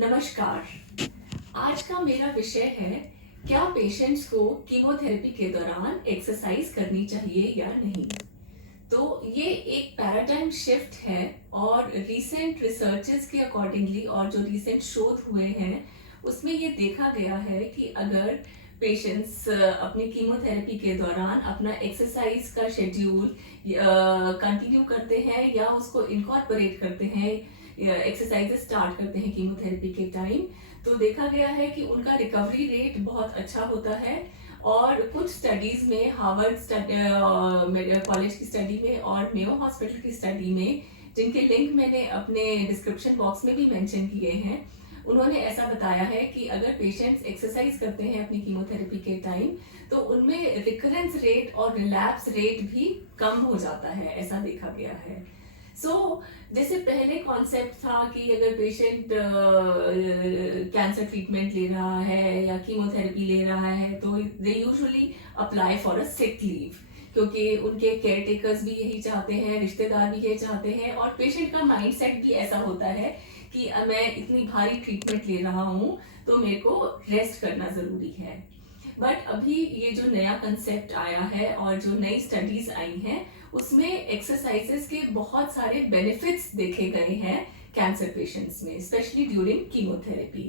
नमस्कार। आज का मेरा विषय है, क्या पेशेंट्स को कीमोथेरेपी के दौरान एक्सरसाइज करनी चाहिए या नहीं। तो ये एक पैराडाइम शिफ्ट है और रीसेंट रिसर्चेस के अकॉर्डिंगली और जो रीसेंट शोध हुए हैं उसमें ये देखा गया है कि अगर पेशेंट्स अपनी कीमोथेरेपी के दौरान अपना एक्सरसाइज का शेड्यूल कंटिन्यू करते हैं या उसको इनकॉर्पोरेट करते हैं, एक्सरसाइजेस स्टार्ट करते हैं कीमोथेरेपी के टाइम, तो देखा गया है कि उनका रिकवरी रेट बहुत अच्छा होता है। और कुछ स्टडीज में, हार्वर्ड कॉलेज की स्टडी में और मेयो हॉस्पिटल की स्टडी में, जिनके लिंक मैंने अपने डिस्क्रिप्शन बॉक्स में भी मेंशन किए हैं, उन्होंने ऐसा बताया है कि अगर पेशेंट्स एक्सरसाइज करते हैं अपनी कीमोथेरेपी के टाइम तो उनमें रिकरेंस रेट और रिलैप्स रेट भी कम हो जाता है, ऐसा देखा गया है। जैसे पहले कॉन्सेप्ट था कि अगर पेशेंट कैंसर ट्रीटमेंट ले रहा है या कीमोथेरेपी ले रहा है तो they usually apply for a sick leave, क्योंकि उनके केयर टेकर्स भी यही चाहते हैं, रिश्तेदार भी यही चाहते हैं और पेशेंट का माइंडसेट भी ऐसा होता है कि मैं इतनी भारी ट्रीटमेंट ले रहा हूँ तो मेरे को रेस्ट करना जरूरी है। बट अभी ये जो नया कंसेप्ट आया है और जो नई स्टडीज आई हैं उसमें एक्सरसाइजेस के बहुत सारे बेनिफिट्स देखे गए हैं कैंसर पेशेंट्स में, स्पेशली ड्यूरिंग कीमोथेरेपी।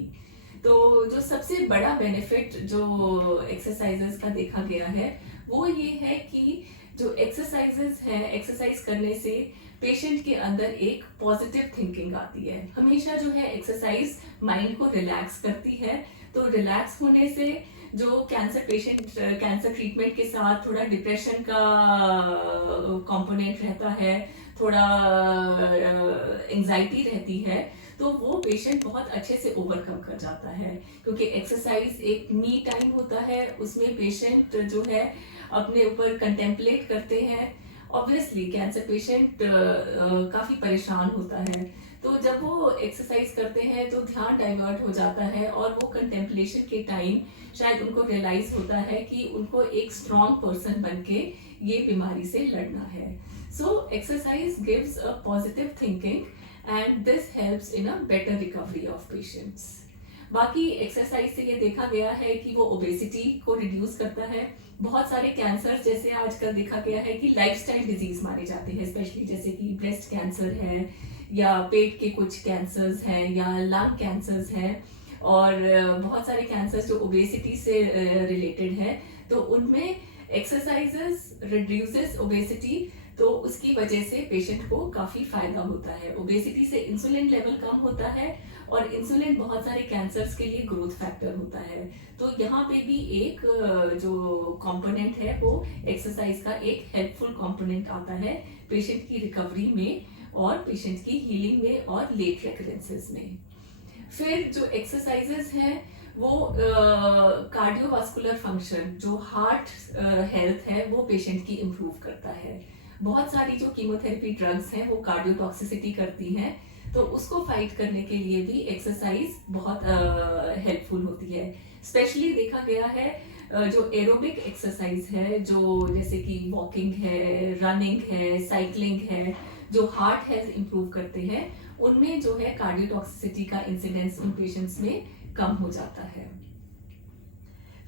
तो जो सबसे बड़ा बेनिफिट जो एक्सरसाइजेस का देखा गया है वो ये है कि जो एक्सरसाइजेस है, एक्सरसाइज करने से पेशेंट के अंदर एक पॉजिटिव थिंकिंग आती है। हमेशा जो है एक्सरसाइज माइंड को रिलैक्स करती है, तो रिलैक्स होने से जो कैंसर पेशेंट कैंसर ट्रीटमेंट के साथ थोड़ा डिप्रेशन का कंपोनेंट रहता है, थोड़ा एंजाइटी रहती है, तो वो पेशेंट बहुत अच्छे से ओवरकम कर जाता है, क्योंकि एक्सरसाइज एक मी टाइम होता है, उसमें पेशेंट जो है अपने ऊपर कंटेम्पलेट करते हैं। ऑब्वियसली कैंसर पेशेंट काफी परेशान होता है, तो जब वो एक्सरसाइज करते हैं तो ध्यान डाइवर्ट हो जाता है और वो कंटेम्पलेशन के टाइम शायद उनको रियलाइज होता है कि उनको एक स्ट्रॉन्ग पर्सन बनके ये बीमारी से लड़ना है। So exercise gives a positive thinking and this helps in a better recovery of patients. बाकी एक्सरसाइज से ये देखा गया है कि वो ओबेसिटी को रिड्यूस करता है। बहुत सारे कैंसर जैसे आजकल देखा गया है कि लाइफस्टाइल डिजीज माने जाते हैं, स्पेशली जैसे कि ब्रेस्ट कैंसर है या पेट के कुछ कैंसर्स हैं या लंग कैंसर्स हैं, और बहुत सारे कैंसर्स जो ओबेसिटी से रिलेटेड है, तो उनमें एक्सरसाइजेस रिड्यूसेस ओबेसिटी, तो उसकी वजह से पेशेंट को काफी फायदा होता है। ओबेसिटी से इंसुलिन लेवल कम होता है और इंसुलिन बहुत सारे कैंसर्स के लिए ग्रोथ फैक्टर होता है, तो यहाँ पे भी एक जो कंपोनेंट है वो एक्सरसाइज का एक हेल्पफुल कंपोनेंट आता है पेशेंट की रिकवरी में और पेशेंट की हीलिंग में और लेट रेकरेंसेस में। फिर जो एक्सरसाइजेस हैं वो कार्डियोवास्कुलर फंक्शन, जो हार्ट हेल्थ है, वो पेशेंट की इम्प्रूव करता है। बहुत सारी जो कीमोथेरेपी ड्रग्स हैं वो कार्डियोटॉक्सिसिटी करती हैं, तो उसको फाइट करने के लिए भी एक्सरसाइज बहुत हेल्पफुल होती है। स्पेशली देखा गया है जो एरोबिक एक्सरसाइज है, जो जैसे कि वॉकिंग है, रनिंग है, साइकिलिंग है, जो हार्ट हेल्थ इंप्रूव करते हैं, उनमें जो है कार्डियोटॉक्सिसिटी का इंसिडेंस उन पेशेंट्स में कम हो जाता है।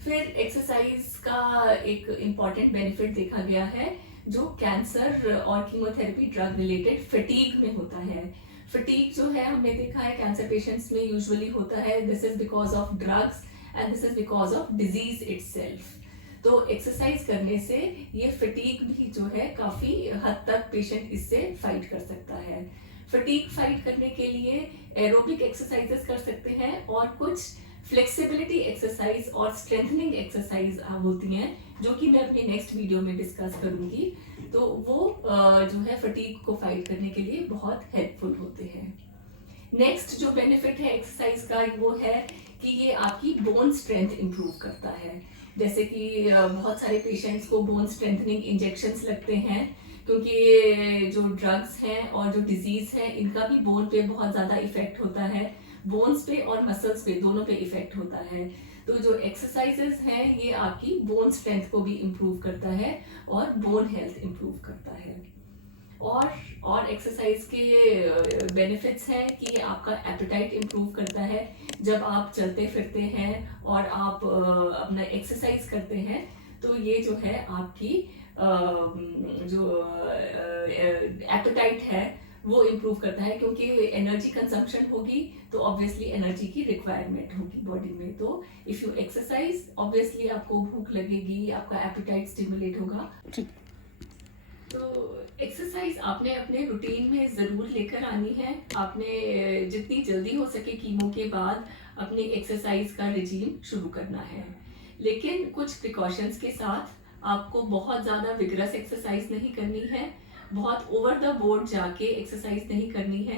फिर एक्सरसाइज का एक इम्पॉर्टेंट बेनिफिट देखा गया है जो कैंसर और कीमोथेरेपी ड्रग रिलेटेड फटीग में होता है। फटीग जो है हमने देखा है कैंसर पेशेंट्स में यूजुअली होता है, this is because of drugs and this is because of disease itself. तो एक्सरसाइज करने से ये फटीग भी जो है काफी हद तक पेशेंट इससे फाइट कर सकता है। फटीग फाइट करने के लिए एरोबिक एक्सरसाइजेस कर सकते हैं और कुछ फ्लेक्सिबिलिटी एक्सरसाइज और स्ट्रेंथनिंग एक्सरसाइज होती हैं, जो कि मैं अपनी नेक्स्ट वीडियो में डिस्कस करूंगी। तो वो जो है फटीग को फाइट करने के लिए बहुत हेल्पफुल होते हैं। नेक्स्ट जो बेनिफिट है एक्सरसाइज का वो है कि ये आपकी बोन स्ट्रेंथ इंप्रूव करता है। जैसे कि बहुत सारे पेशेंट्स को बोन स्ट्रेंथनिंग इंजेक्शंस लगते हैं, क्योंकि जो ड्रग्स हैं और जो डिजीज है इनका भी बोन पे बहुत ज्यादा इफेक्ट होता है, बोन्स पे और मसल्स पे दोनों पे इफेक्ट होता है। तो जो एक्सरसाइजेस हैं ये आपकी बोन स्ट्रेंथ को भी इम्प्रूव करता है और बोन हेल्थ इम्प्रूव करता है। और और एक्सरसाइज के बेनिफिट्स हैं कि आपका एपेटाइट इम्प्रूव करता है। जब आप चलते फिरते हैं और आप अपना एक्सरसाइज करते हैं तो ये जो है आपकी जो एपेटाइट है वो इम्प्रूव करता है, क्योंकि एनर्जी कंजम्पशन होगी तो ऑब्वियसली एनर्जी की रिक्वायरमेंट होगी बॉडी में। तो इफ यू एक्सरसाइज ऑब्वियसली आपको भूख लगेगी, आपका एपेटाइट स्टिमुलेट होगा। तो एक्सरसाइज आपने अपने रूटीन में ज़रूर लेकर आनी है। आपने जितनी जल्दी हो सके कीमो के बाद अपनी एक्सरसाइज का रिजीम शुरू करना है, लेकिन कुछ प्रिकॉशंस के साथ। आपको बहुत ज़्यादा विगरस एक्सरसाइज नहीं करनी है, बहुत ओवर द बोर्ड जाके एक्सरसाइज नहीं करनी है।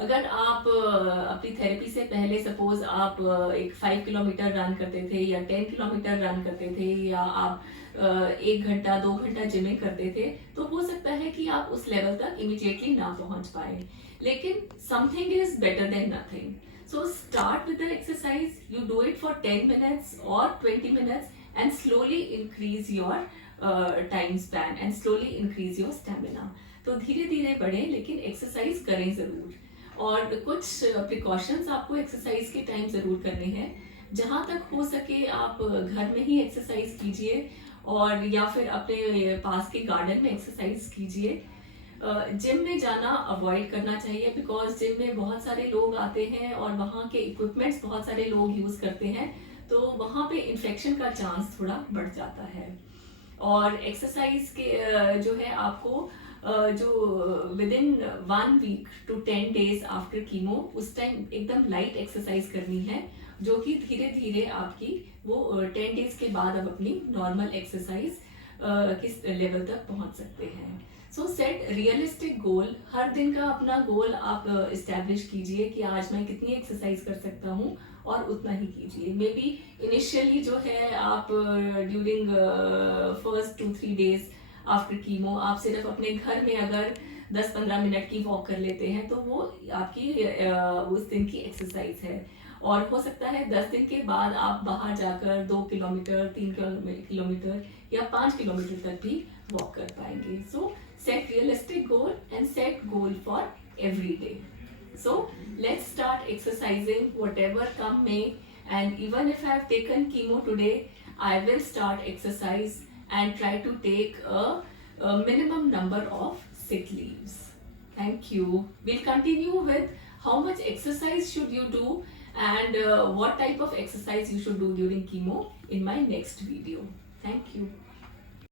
अगर आप अपनी थेरेपी से पहले सपोज आप एक 5 किलोमीटर रन करते थे या 10 किलोमीटर रन करते थे, या आप 1 घंटा 2 घंटा जिमिंग करते थे, तो हो सकता है कि आप उस लेवल तक इमीडिएटली ना पहुंच पाए। लेकिन something is better than nothing. So start with the exercise. You do it for 10 minutes or 20 minutes and slowly increase your time span and slowly increase your stamina. तो धीरे धीरे बढ़े, लेकिन एक्सरसाइज करें ज़रूर। और कुछ प्रिकॉशंस आपको एक्सरसाइज के टाइम ज़रूर करने हैं। जहाँ तक हो सके आप घर में ही एक्सरसाइज कीजिए, और या फिर अपने पास के गार्डन में एक्सरसाइज कीजिए। जिम में जाना अवॉइड करना चाहिए, बिकॉज जिम में बहुत सारे लोग आते हैं और वहाँ के इक्विपमेंट्स बहुत सारे लोग यूज़ करते हैं, तो वहाँ पे इन्फेक्शन का चांस थोड़ा बढ़ जाता है। और एक्सरसाइज के जो है आपको जो within 1 week to 10 days after chemo, उस टाइम एकदम लाइट एक्सरसाइज करनी है, जो कि धीरे धीरे आपकी वो 10 डेज के बाद अब अपनी नॉर्मल एक्सरसाइज किस लेवल तक पहुंच सकते हैं। सो सेट रियलिस्टिक गोल। हर दिन का अपना गोल आप इस्टेब्लिश कीजिए कि आज मैं कितनी एक्सरसाइज कर सकता हूँ, और उतना ही कीजिए। मे बी इनिशियली जो है आप during first 2-3 days after chemo आप सिर्फ अपने घर में अगर 10-15 मिनट की वॉक कर लेते हैं, तो वो आपकी उस दिन की एक्सरसाइज है। और हो सकता है 10 दिन के बाद आप बाहर जाकर 2 किलोमीटर 3 किलोमीटर या 5 किलोमीटर तक भी वॉक कर पाएंगे। सो set realistic goal and set goal for every day. So let's start exercising whatever come may, and even if I have taken chemo today, I will start exercise and try to take a minimum number of sick leaves. Thank you. We'll continue with how much exercise should you do and what type of exercise you should do during chemo in my next video. Thank you.